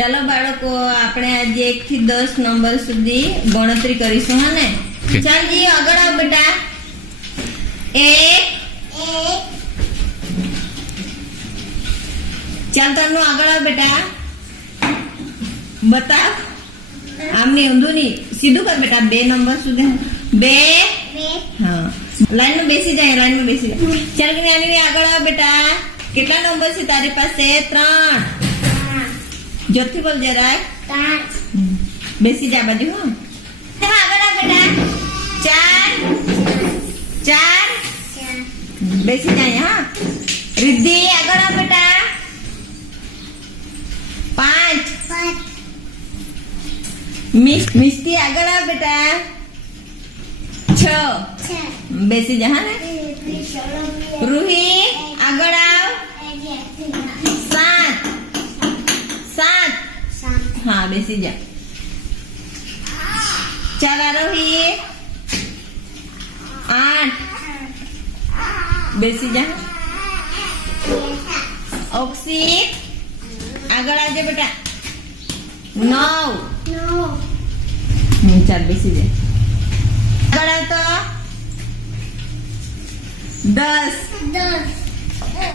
ચાલો બાળકો, આપણે આજે 1 થી 10 નંબર સુધી ગણતરી કરીશું. હા ને? ચાલજી, આગળ આવ બેટા. 1. ચાલ તરનું આગળ આવ બેટા. બતાવ. આમને ઊંધું નહીં, સીધું કર બેટા. 2 નંબર સુધી. 2. હા, લાઈનમાં બેસી જાય, લાઈનમાં બેસી જાય. ચાલ જ્ઞાની, આગળ આવ બેટા. કેટલા નંબર છે તારી પાસે? 3. જોરથી બોલ જરા. 3. બેસી જા બાજુ. હા, આગળ આવ બેટા. 4. બેસી જાય. હા, રિદ્ધિ આગળ આવ બેટા. 5. મિસ્ટી આગળ આવ બેટા. 6. બેસી જા. હા ને? રૂહી આગળ આવ. 7. હા, બેસી જા. ચાલ આરોહી. 8. બેસી જા. ઓક્સી આગળ આવજે બેટા. 9. ચાલ બેસી જા. આગળ આવતો. 10.